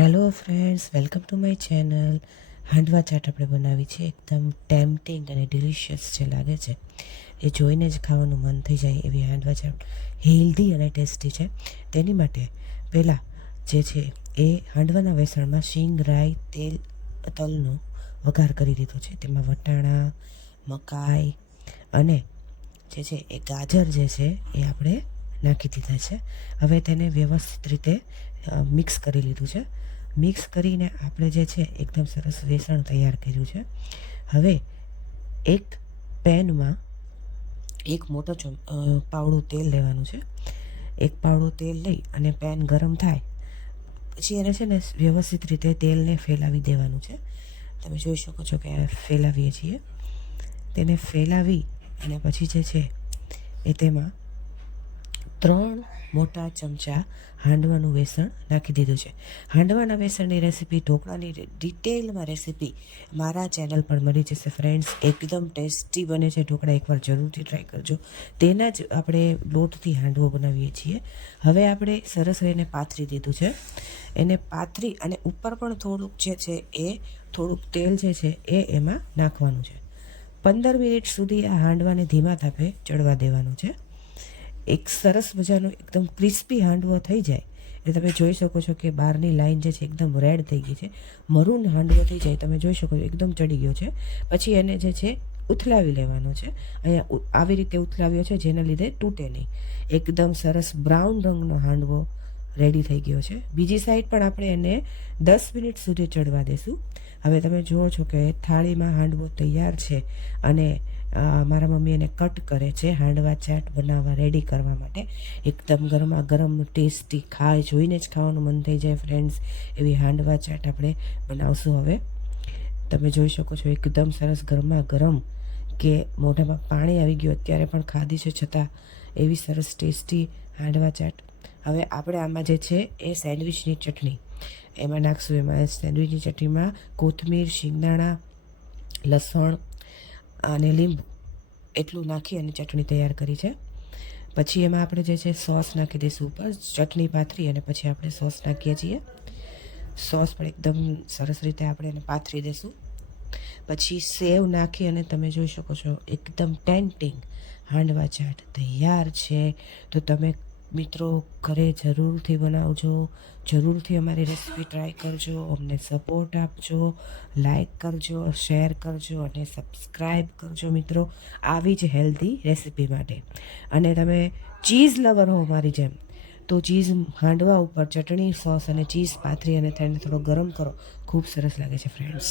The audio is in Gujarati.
Hello friends, welcome to my channel. હાંડવા ચાટ આપણે બનાવી છે. એકદમ ટેમ્પટિંગ અને ડિલિશિયસ જે લાગે છે એ જોઈને જ ખાવાનું મન થઈ જાય એવી હાંડવા ચાટ હેલ્ધી અને ટેસ્ટી છે. તેની માટે પહેલાં જે છે એ હાંડવાના વેસણમાં શીંગ, રાઈ, તેલ, તલનો વઘાર કરી દીધો છે. તેમાં વટાણા, મકાઈ અને જે છે એ ગાજર જે છે એ આપણે નાખી દીધા છે. હવે તેને વ્યવસ્થિત રીતે મિક્સ કરી લીધું છે. મિક્સ કરીને આપણે જે છે એકદમ સરસ વેસણ તૈયાર કર્યું છે. હવે એક પેનમાં એક મોટો પાવડું તેલ લેવાનું છે. એક પાવડું તેલ લઈ અને પેન ગરમ થાય પછી એને છે ને વ્યવસ્થિત રીતે તેલને ફેલાવી દેવાનું છે. તમે જોઈ શકો છો કે ફેલાવીએ છીએ. તેને ફેલાવી અને પછી જે છે એ તેમાં 3 મોટા ચમચા હાંડવાનું વેસણ નાખી દીધું છે. હાંડવાના વેસણની રેસીપી, ઢોકળાની ડિટેલમાં રેસીપી મારા ચેનલ પર મળી જશે ફ્રેન્ડ્સ. એકદમ ટેસ્ટી બને છે ઢોકળા, એકવાર જરૂરથી ટ્રાય કરજો. તેના જ આપણે લોટથી હાંડવો બનાવીએ છીએ. હવે આપણે સરસ એને પાથરી દીધું છે. એને પાથરી અને ઉપર પણ થોડુંક જે છે એ થોડુંક તેલ જે છે એ એમાં નાખવાનું છે. 15 મિનિટ સુધી આ હાંડવાને ધીમા તાપે ચડવા દેવાનું છે. એક સરસ મજાનો એકદમ ક્રિસ્પી હાંડવો થઈ જાય એટલે તમે જોઈ શકો છો કે બહારની લાઈન જે છે એકદમ રેડ થઈ ગઈ છે. મરૂન હાંડવો થઈ જાય તમે જોઈ શકો છો એકદમ ચડી ગયો છે. પછી એને જે છે ઉથલાવી લેવાનો છે. અહીંયા આવી રીતે ઉથલાવ્યો છે જેના લીધે તૂટે નહીં. એકદમ સરસ બ્રાઉન રંગનો હાંડવો રેડી થઈ ગયો છે. બીજી સાઈડ પણ આપણે એને 10 મિનિટ સુધી ચડવા દેશું. હવે તમે જુઓ છો કે થાળીમાં હાંડવો તૈયાર છે અને મારા મમ્મી એને કટ કરે છે હાંડવા ચાટ બનાવવા રેડી કરવા માટે. એકદમ ગરમા ગરમ ટેસ્ટી, જોઈને જ ખાવાનું મન થઈ જાય ફ્રેન્ડ્સ એવી હાંડવા ચાટ આપણે બનાવશું. હવે તમે જોઈ શકો છો એકદમ સરસ ગરમા ગરમ કે મોઢામાં પાણી આવી ગયું અત્યારે પણ ખાધી છે છતાં એવી સરસ ટેસ્ટી હાંડવા ચાટ. હવે આપણે આમાં જે છે એ સેન્ડવિચની ચટણી એમાં નાખશું. એમાં સેન્ડવિચની ચટણીમાં કોથમીર, શિંગદાણા, લસણ અને લીંબુ એટલું નાખી અને ચટણી તૈયાર કરી છે. પછી એમાં આપણે જે છે સોસ નાખી દઈશું ઉપર. ચટણી પાથરી અને પછી આપણે સોસ નાખીએ છીએ. સોસ પણ એકદમ સરસ રીતે આપણે એને પાથરી દઈશું. પછી સેવ નાખી અને તમે જોઈ શકો છો એકદમ ટેમ્પટિંગ હાંડવા ચાટ તૈયાર છે. તો તમે મિત્રો ઘરે જરૂરથી બનાવજો. જરૂરથી અમારી રેસીપી ટ્રાય કરજો. અમને સપોર્ટ આપજો, લાઈક કરજો, શેર કરજો અને સબસ્ક્રાઈબ કરજો મિત્રો આવી જ હેલ્ધી રેસીપી માટે. અને તમે ચીઝ લવર હો મારી જેમ તો ચીઝ હાંડવા ઉપર ચટણી, સોસ અને ચીઝ પાથરી અને તેને થોડો ગરમ કરો. ખૂબ સરસ લાગે છે ફ્રેન્ડ્સ.